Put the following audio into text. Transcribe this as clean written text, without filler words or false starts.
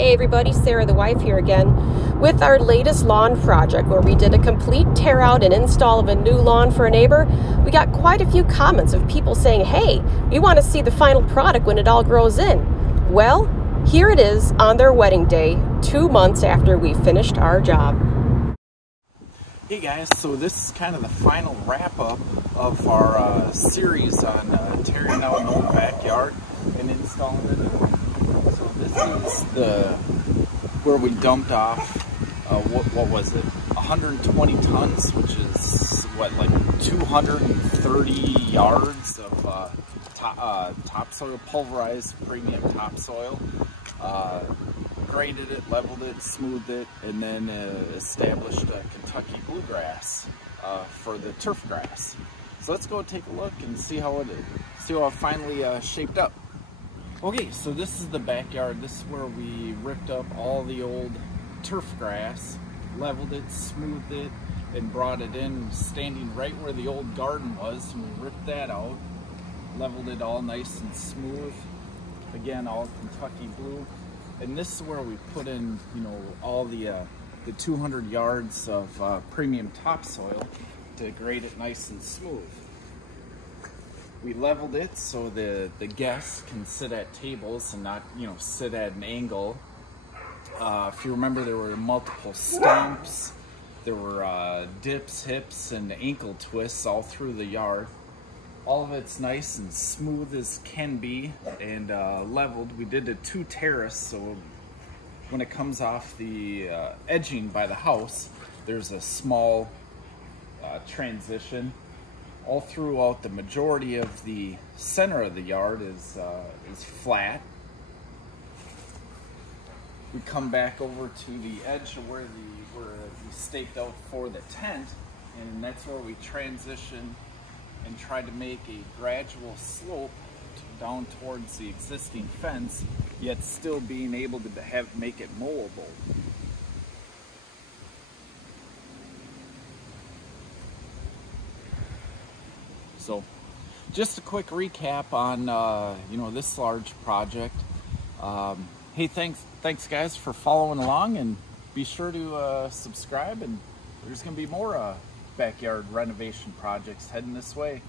Hey everybody, Sarah the wife here again with our latest lawn project where we did a complete tear out and install of a new lawn for a neighbor. We got quite a few comments of people saying, hey, we want to see the final product when it all grows in. Well, here it is on their wedding day, 2 months after we finished our job. Hey guys, so this is kind of the final wrap up of our series on tearing out an old backyard and installing a new one. So this is where we dumped off, what was it, 120 tons, which is what, like 230 yards of topsoil, pulverized premium topsoil. Graded it, leveled it, smoothed it, and then established a Kentucky bluegrass for the turf grass. So let's go take a look and see how it finally shaped up. Okay, so this is the backyard. This is where we ripped up all the old turf grass, leveled it, smoothed it, and brought it in, standing right where the old garden was. And we ripped that out, leveled it all nice and smooth. Again, all Kentucky blue. And this is where we put in, you know, all the 200 yards of premium topsoil to grade it nice and smooth. We leveled it so the guests can sit at tables and not, you know, sit at an angle. If you remember, there were multiple stumps, there were dips, hips, and ankle twists all through the yard. All of it's nice and smooth as can be and leveled. We did a 2 terrace, so when it comes off the edging by the house, there's a small transition. All throughout the majority of the center of the yard is flat. We come back over to the edge of where we staked out for the tent, and that's where we transition and tried to make a gradual slope down towards the existing fence, yet still being able to make it mowable. So, just a quick recap on you know, this large project. Hey, thanks guys for following along, and be sure to subscribe, and there's going to be more backyard renovation projects heading this way.